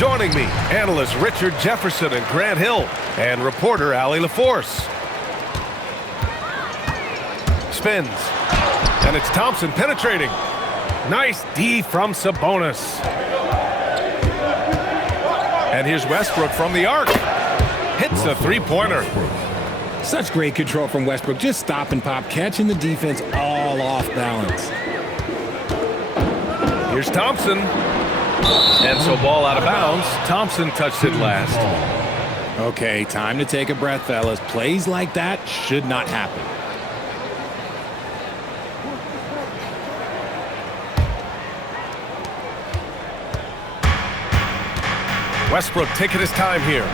Joining me, analysts Richard Jefferson and Grant Hill, and reporter Allie LaForce. Spins, and it's Thompson penetrating. Nice D from Sabonis. And here's Westbrook from the arc. Hits a three-pointer. Such great control from Westbrook. Just stop and pop, catching the defense all off balance. Here's Thompson. And so ball out of bounds. Thompson touched it last. Okay, time to take a breath, fellas. Plays like that should not happen. Westbrook taking his time here.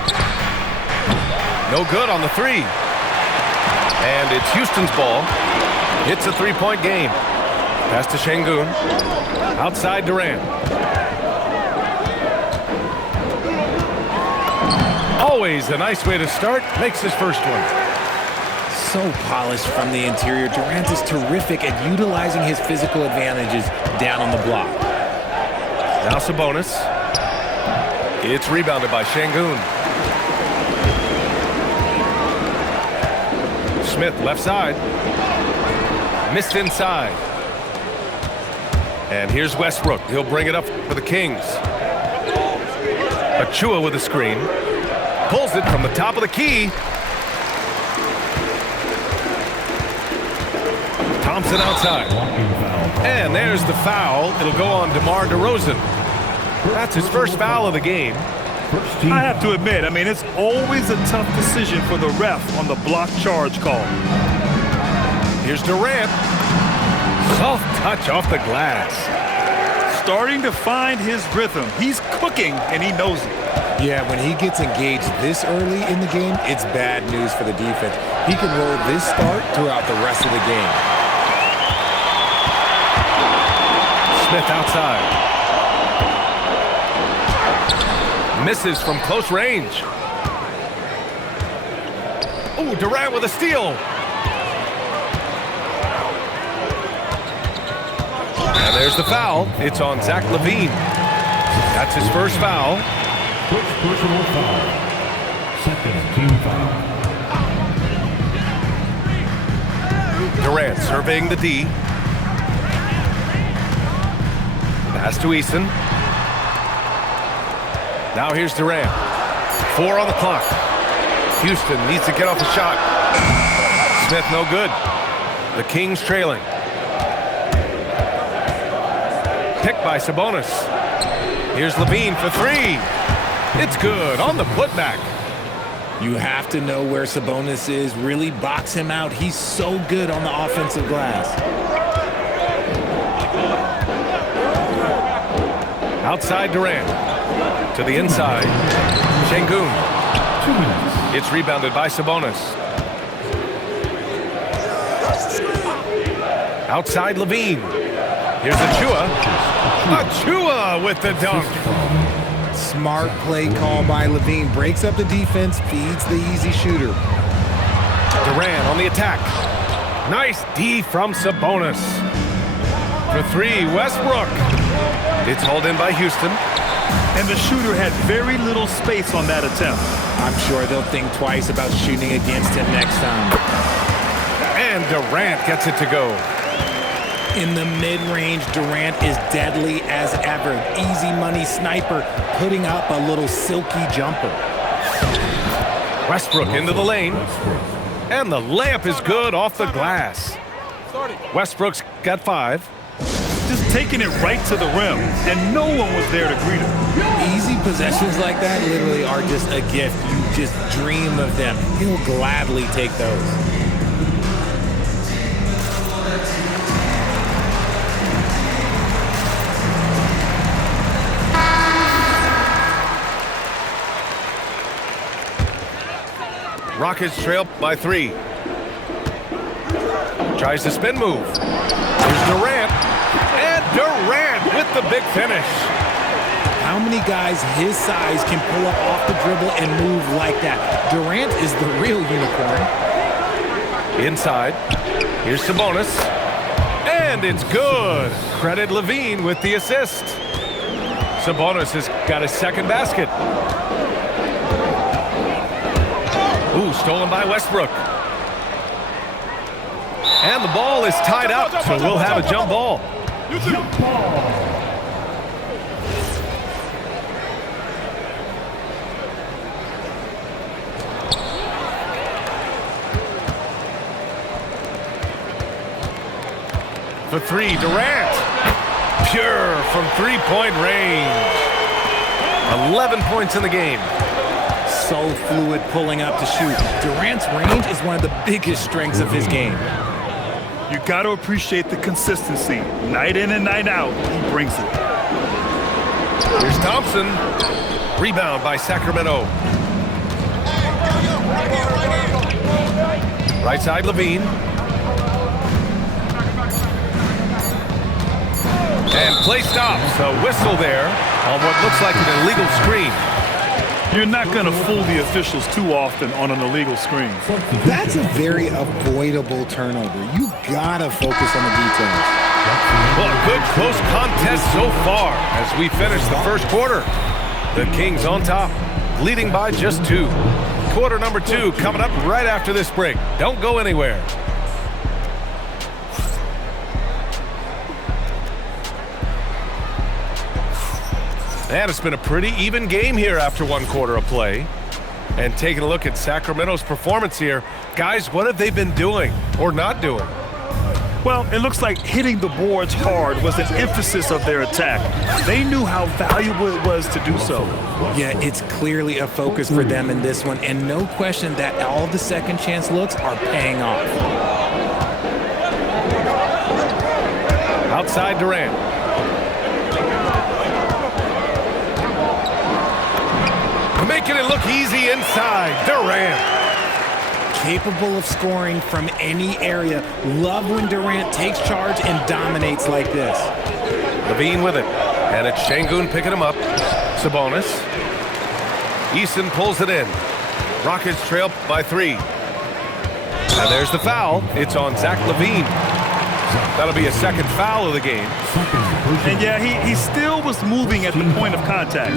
No good on the three. And it's Houston's ball. It's a three-point game. Pass to Şengün. Outside Durant. Always a nice way to start. Makes his first one. So polished from the interior. Durant is terrific at utilizing his physical advantages down on the block. Now Sabonis. It's rebounded by Şengün. Smith left side. Missed inside. And here's Westbrook. He'll bring it up for the Kings. Achua with a screen. Pulls it from the top of the key. Thompson outside. And there's the foul. It'll go on DeMar DeRozan. That's his first foul of the game. I have to admit, it's always a tough decision for the ref on the block charge call. Here's Durant. Soft touch off the glass. Starting to find his rhythm. He's cooking, and he knows it. Yeah, when he gets engaged this early in the game, it's bad news for the defense. He can roll this start throughout the rest of the game. Smith outside. Misses from close range. Oh, Durant with a steal. And there's the foul. It's on Zach LaVine. That's his first foul. Personal foul. Second team foul. Durant surveying the D. Pass to Eason. Now here's Durant. 4 on the clock. Houston needs to get off a shot. Smith no good. The Kings trailing. Picked by Sabonis. Here's LaVine for three. It's good on the putback. You have to know where Sabonis is. Really box him out. He's so good on the offensive glass. Outside Durant. To the inside. Şengün. 2 minutes. It's rebounded by Sabonis. Outside LaVine. Here's Achua. Achua with the dunk. Smart play call by LaVine. Breaks up the defense, feeds the easy shooter. Durant on the attack. Nice D from Sabonis. For three, Westbrook. It's hauled in by Houston. And the shooter had very little space on that attempt. I'm sure they'll think twice about shooting against him next time. And Durant gets it to go. In the mid-range, Durant is deadly as ever. Easy money sniper, putting up a little silky jumper. Westbrook into the lane. And the layup is good off the glass. Westbrook's got 5. Just taking it right to the rim, and no one was there to greet him. Easy possessions like that literally are just a gift. You just dream of them. He'll gladly take those. Rockets trail by 3. Tries to spin move. There's Durant. And Durant with the big finish. How many guys his size can pull up off the dribble and move like that? Durant is the real unicorn. Inside. Here's Sabonis. And it's good. Credit LaVine with the assist. Sabonis has got his second basket. Ooh, stolen by Westbrook. And the ball is tied up, so we'll have a jump ball. Jump ball. For three, Durant. Pure from three-point range. 11 points in the game. So fluid pulling up to shoot. Durant's range is one of the biggest strengths of his game. You got to appreciate the consistency. Night in and night out, he brings it. Here's Thompson. Rebound by Sacramento. Right side, Levine. And play stops. A whistle there on what looks like an illegal screen. You're not going to fool the officials too often on an illegal screen. That's a very avoidable turnover. You gotta focus on the details. Well, a good close contest so far as we finish the first quarter. The Kings on top, leading by just 2. Quarter number 2 coming up right after this break. Don't go anywhere. And it's been a pretty even game here after 1 quarter of play. And taking a look at Sacramento's performance here, guys, what have they been doing or not doing? Well, it looks like hitting the boards hard was an emphasis of their attack. They knew how valuable it was to do so. Yeah, it's clearly a focus for them in this one, and no question that all the second chance looks are paying off. Outside Durant. Making it look easy inside. Durant. Capable of scoring from any area. Love when Durant takes charge and dominates like this. Levine with it. And it's Şengün picking him up. Sabonis. Easton pulls it in. Rockets trail by 3. And there's the foul. It's on Zach Levine. That'll be a second foul of the game. And yeah, he still was moving at the point of contact.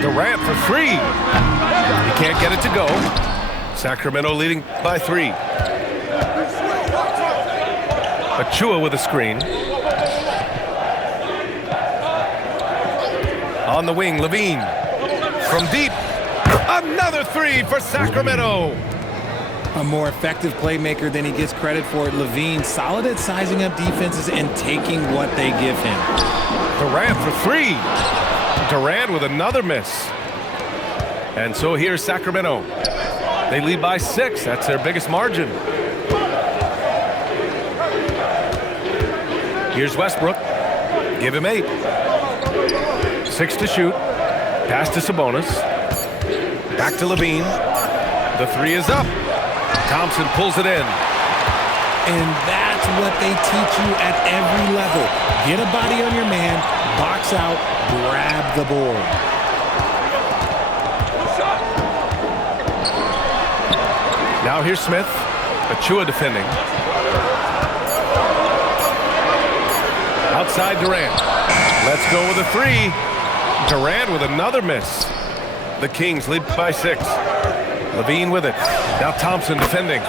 Durant for 3. He can't get it to go. Sacramento leading by 3. Achua with a screen. On the wing, Levine. From deep. Another 3 for Sacramento. A more effective playmaker than he gets credit for. Levine, solid at sizing up defenses and taking what they give him. Durant for 3. Durant with another miss. And so here's Sacramento. They lead by 6. That's their biggest margin. Here's Westbrook. Give him 8. 6 to shoot. Pass to Sabonis. Back to Levine. The 3 is up. Thompson pulls it in. And that's what they teach you at every level. Get a body on your man, box out, grab the board. Now here's Smith. Achua defending. Outside Durant. Let's go with a 3. Durant with another miss. The Kings lead by 6. Levine with it. Now Thompson defending.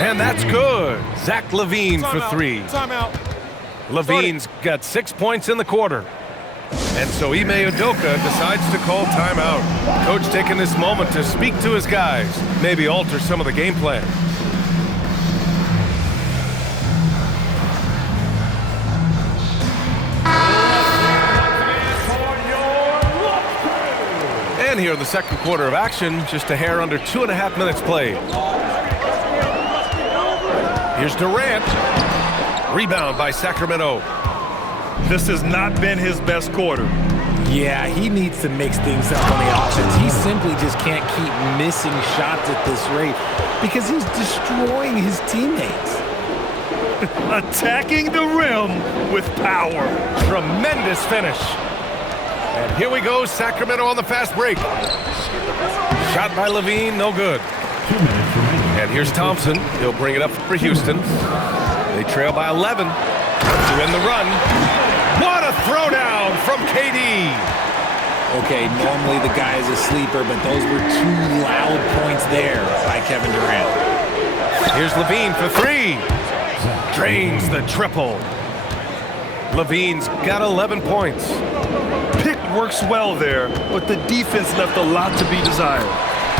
And that's good. Zach Levine for 3. Timeout. Levine's got 6 points in the quarter. And so Ime Udoka decides to call timeout. Coach taking this moment to speak to his guys, maybe alter some of the game plan. And here in the second quarter of action, just a hair under 2.5 minutes played. Here's Durant. Rebound by Sacramento. This has not been his best quarter. Yeah, he needs to mix things up on the offense. He simply just can't keep missing shots at this rate because he's destroying his teammates. Attacking the rim with power. Tremendous finish. And here we go, Sacramento on the fast break. Shot by Levine, no good. 2 minutes remaining. And here's Thompson. He'll bring it up for Houston. They trail by 11. To win the run. What a throwdown from KD. Okay, normally the guy is a sleeper, but those were 2 loud points there by Kevin Durant. Here's Levine for 3. Drains the triple. Levine's got 11 points. Pick works well there, but the defense left a lot to be desired.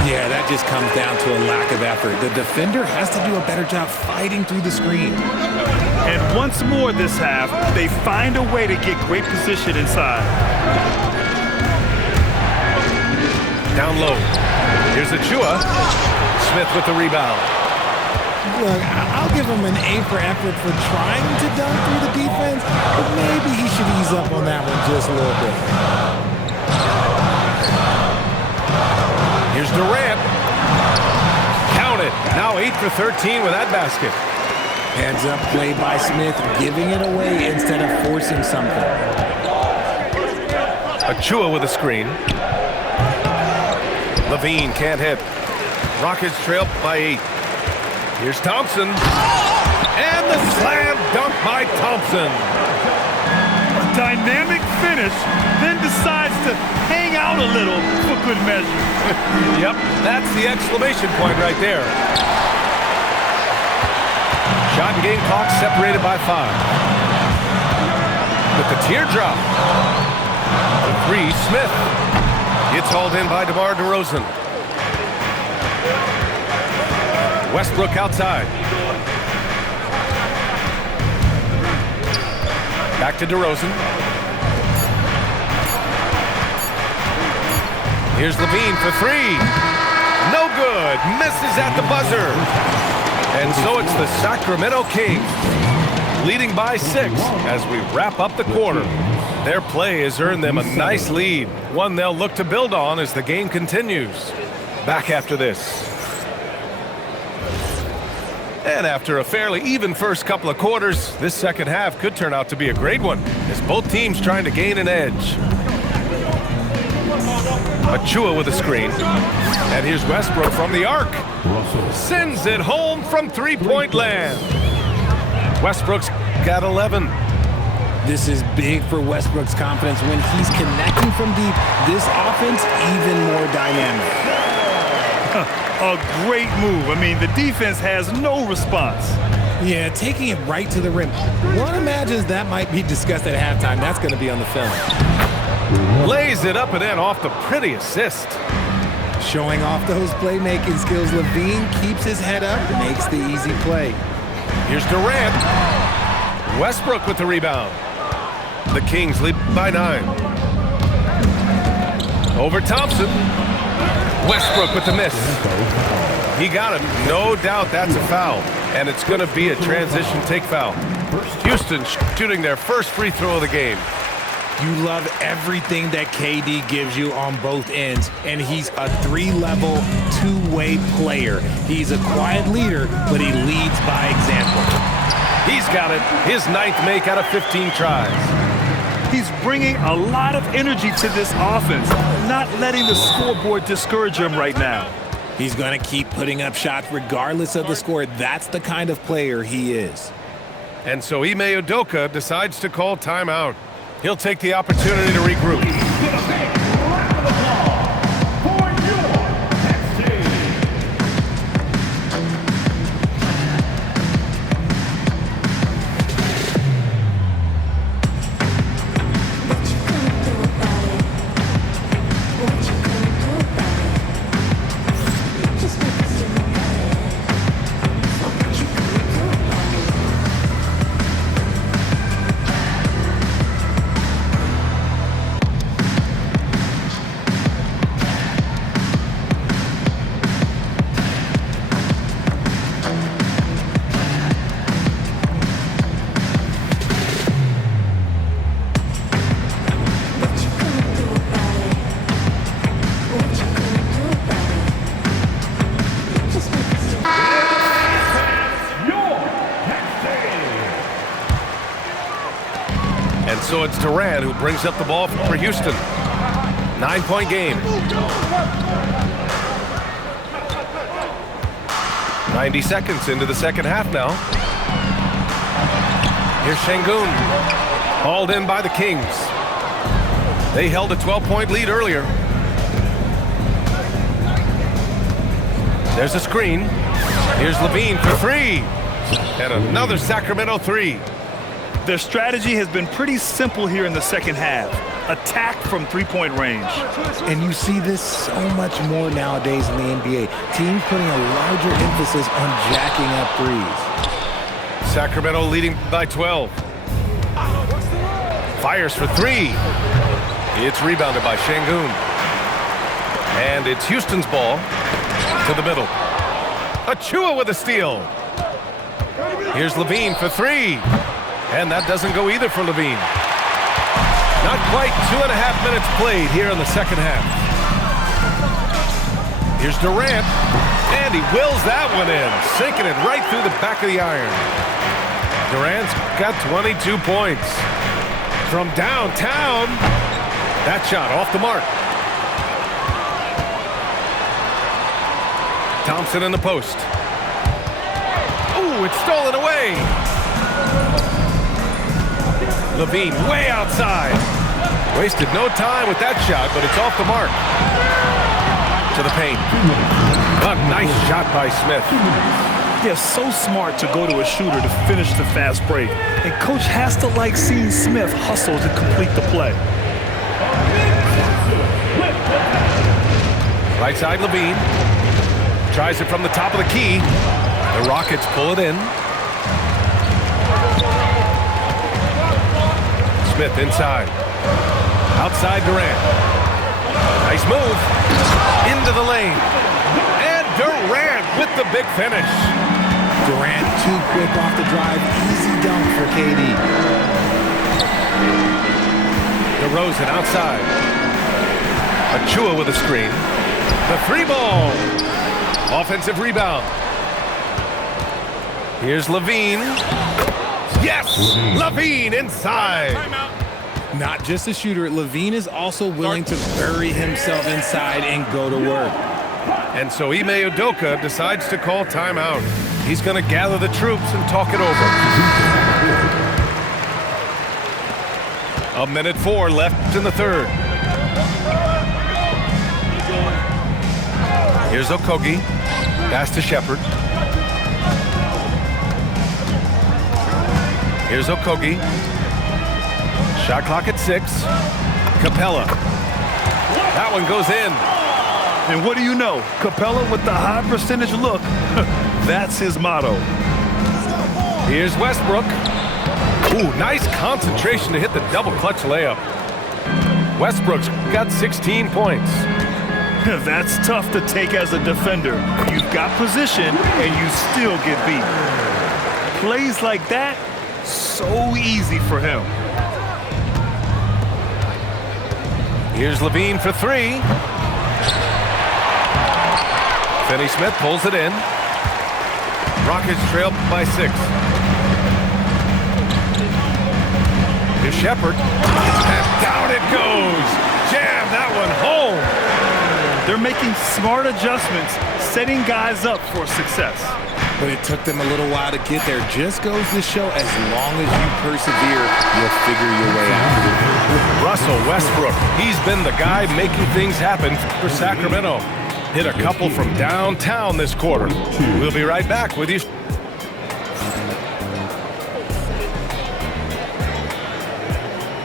Yeah, that just comes down to a lack of effort. The defender has to do a better job fighting through the screen. And once more this half, they find a way to get great position inside. Down low. Here's Achua. Smith with the rebound. Look, I'll give him an A for effort for trying to dunk through the defense, but maybe he should ease up on that one just a little bit. Here's Durant. Count it. Now 8 for 13 with that basket. Heads up play by Smith, giving it away instead of forcing something. Achua with a screen. Levine can't hit. Rockets trail by 8. Here's Thompson. And the slam dunk by Thompson. A dynamic finish, then decides to hang out a little for good measure. Yep, that's the exclamation point right there. Shot and game clock separated by 5. With the teardrop. The 3, Smith. It's hauled in by DeMar DeRozan. Westbrook outside. Back to DeRozan. Here's Levine for 3. No good. Misses at the buzzer. And so it's the Sacramento Kings leading by 6 as we wrap up the quarter. Their play has earned them a nice lead, one they'll look to build on as the game continues. Back after this. And after a fairly even first couple of quarters, this second half could turn out to be a great one as both teams trying to gain an edge. Achua with a screen. And here's Westbrook from the arc. Sends it home from three-point land. Westbrook's got 11. This is big for Westbrook's confidence. When he's connecting from deep, this offense even more dynamic. A great move. I mean, the defense has no response. Yeah, taking it right to the rim. One imagines that might be discussed at halftime. That's going to be on the film. Lays it up and in off the pretty assist. Showing off those playmaking skills, Levine keeps his head up, makes the easy play. Here's Durant. Westbrook with the rebound. The Kings lead by 9. Over Thompson. Westbrook with the miss. He got him. No doubt that's a foul. And it's going to be a transition take foul. Houston shooting their first free throw of the game. You love everything that KD gives you on both ends, and he's a 3-level, 2-way player. He's a quiet leader, but he leads by example. He's got it. His 9th make out of 15 tries. He's bringing a lot of energy to this offense, not letting the scoreboard discourage him right now. He's going to keep putting up shots regardless of the score. That's the kind of player he is. And so Ime Udoka decides to call timeout. He'll take the opportunity to regroup. And so it's Durant who brings up the ball for Houston. 9-point game. 90 seconds into the second half now. Here's Şengün. Hauled in by the Kings. They held a 12-point lead earlier. There's a screen. Here's Levine for three. And another Sacramento three. Their strategy has been pretty simple here in the second half. Attack from three-point range. And you see this so much more nowadays in the NBA. Teams putting a larger emphasis on jacking up threes. Sacramento leading by 12. Fires for three. It's rebounded by Şengün. And it's Houston's ball to the middle. Achua with a steal. Here's Levine for three. And that doesn't go either for Levine. Not quite 2.5 minutes played here in the second half. Here's Durant. And he wills that one in, sinking it right through the back of the iron. Durant's got 22 points. From downtown, that shot off the mark. Thompson in the post. Ooh, it's stolen away. Levine way outside. Wasted no time with that shot, but it's off the mark. To the paint. A nice shot by Smith. Yeah, so smart to go to a shooter to finish the fast break. And coach has to like seeing Smith hustle to complete the play. Right side Levine. Tries it from the top of the key. The Rockets pull it in. Smith inside. Outside Durant. Nice move. Into the lane. And Durant with the big finish. Durant too quick off the drive. Easy dunk for KD. DeRozan outside. Achua with a screen. The three ball. Offensive rebound. Here's Levine. Yes! Levine inside. Not just a shooter, Levine is also willing to bury himself inside and go to work. And so Ime Udoka decides to call timeout. He's going to gather the troops and talk it over. 1:04 left in the third. Here's Okogie. Pass to Shepherd. Here's Okogie. Shot clock at 6. Capella. That one goes in. And what do you know? Capella with the high percentage look. That's his motto. Here's Westbrook. Ooh, nice concentration to hit the double clutch layup. Westbrook's got 16 points. That's tough to take as a defender. You've got position and you still get beat. Plays like that, so easy for him. Here's Levine for three. Finney Smith pulls it in. Rockets trail by 6. Here's Shepherd. And down it goes. Jam that one home. They're making smart adjustments, setting guys up for success. But it took them a little while to get there. Just goes to show as long as you persevere, you'll figure your way out. Russell Westbrook. He's been the guy making things happen for Sacramento. Hit a couple from downtown this quarter. We'll be right back with you.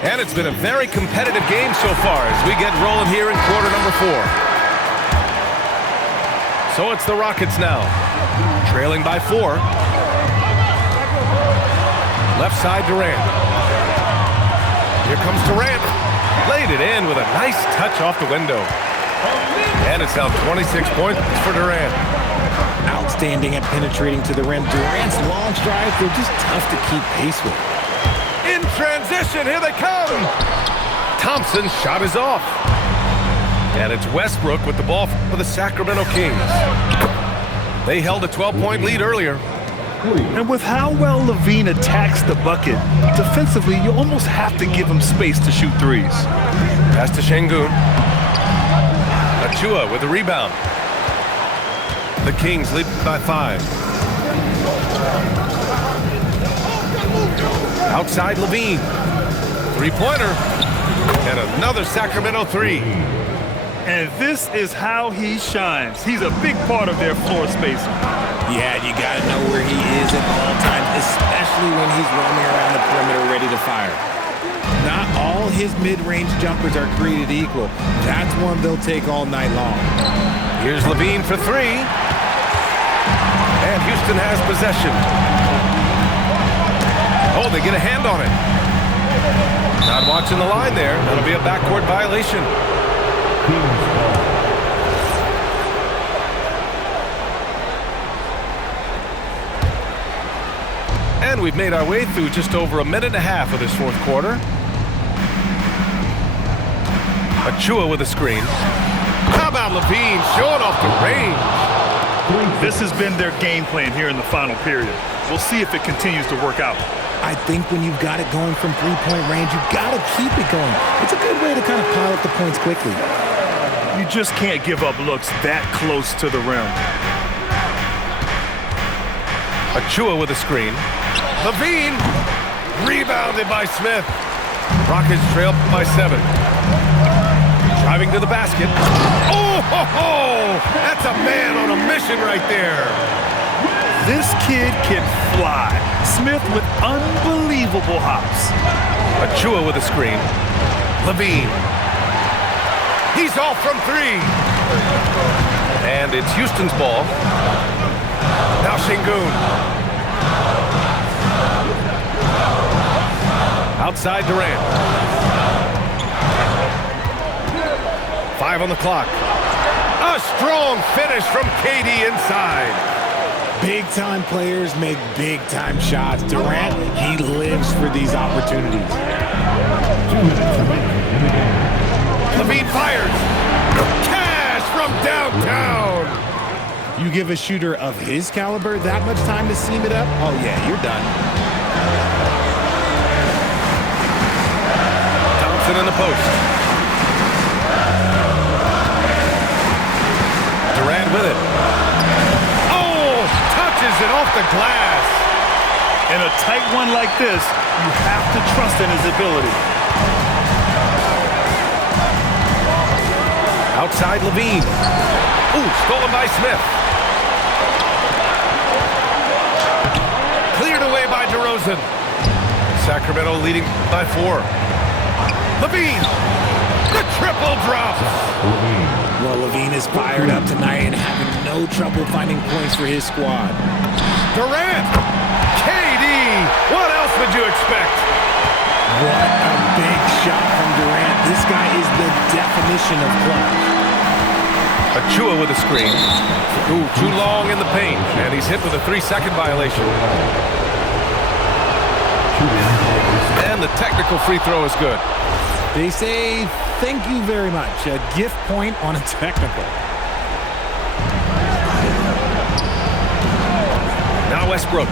And it's been a very competitive game so far as we get rolling here in quarter number 4. So it's the Rockets now, trailing by 4. Left side Durant. Here comes Durant. Laid it in with a nice touch off the window. And it's now 26 points for Durant. Outstanding at penetrating to the rim. Durant's long strides, they're just tough to keep pace with. In transition, here they come. Thompson's shot is off. And it's Westbrook with the ball for the Sacramento Kings. They held a 12-point lead earlier. And with how well Levine attacks the bucket, defensively, you almost have to give him space to shoot threes. Pass to Şengün. Achua with the rebound. The Kings lead by 5. Outside Levine. Three-pointer. And another Sacramento three. And this is how he shines. He's a big part of their floor space. Yeah, you got to know where he is at all times, especially when he's roaming around the perimeter ready to fire. Not all his mid-range jumpers are created equal. That's one they'll take all night long. Here's Levine for three. And Houston has possession. Oh, they get a hand on it. Not watching the line there. That'll be a backcourt violation. And we've made our way through just over a minute and a half of this fourth quarter. Achua with a screen. How about Levine showing off the range? This has been their game plan here in the final period. We'll see if it continues to work out. I think when you've got it going from three-point range, you've got to keep it going. It's a good way to kind of pile up the points quickly. You just can't give up looks that close to the rim. Achua with a screen. Levine, rebounded by Smith. Rockets trail by 7. Driving to the basket. Oh, ho, ho! That's a man on a mission right there. This kid can fly. Smith with unbelievable hops. Achua with a screen. Levine. He's off from 3. And it's Houston's ball. Now Şengün. Outside Durant. 5 on the clock. A strong finish from KD inside. Big-time players make big-time shots. Durant, he lives for these opportunities. Levine fires. Cash from downtown. You give a shooter of his caliber that much time to seam it up? Oh, yeah, you're done. Thompson in the post. Durant with it. Oh, touches it off the glass. In a tight one like this, you have to trust in his ability. Outside Levine. Ooh, stolen by Smith. Cleared away by DeRozan. Sacramento leading by 4. Levine. The triple drop. Well, Levine is fired up tonight and having no trouble finding points for his squad. Durant. KD. What else would you expect? What a big shot from Durant. This guy is the definition of clutch. Achua with a screen. Ooh, too long in the paint. And he's hit with a 3-second violation. And the technical free throw is good. They say, thank you very much. A gift point on a technical. Now Westbrook.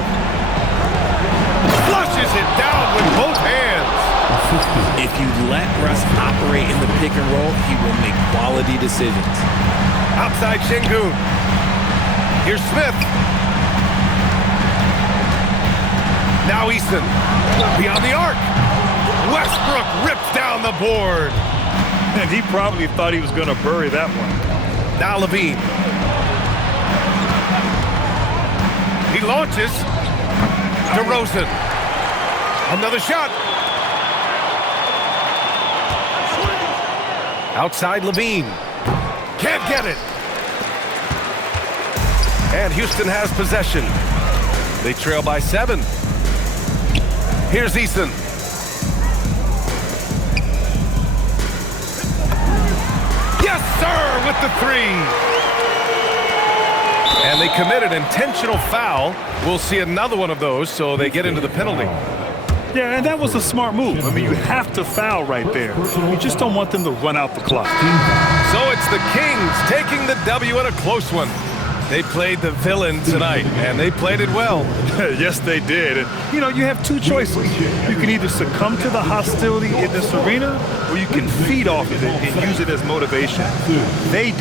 Flushes it down with both hands. If you let Russ operate in the pick and roll, he will make quality decisions. Outside Şengün. Here's Smith. Now Easton. Beyond the arc. Westbrook rips down the board. And he probably thought he was going to bury that one. Now Levine. He launches. DeRozan. Another shot. Outside Levine. Can't get it. And Houston has possession. They trail by 7. Here's Easton. Yes, sir, with the 3. And they commit an intentional foul. We'll see another one of those, so they get into the penalty. Yeah, and that was a smart move. I mean, you have to foul right there. You just don't want them to run out the clock. So it's the Kings taking the W in a close one. They played the villain tonight, and they played it well. Yes, they did. And, you know, you have 2 choices. You can either succumb to the hostility in this arena, or you can feed off of it and use it as motivation. They did.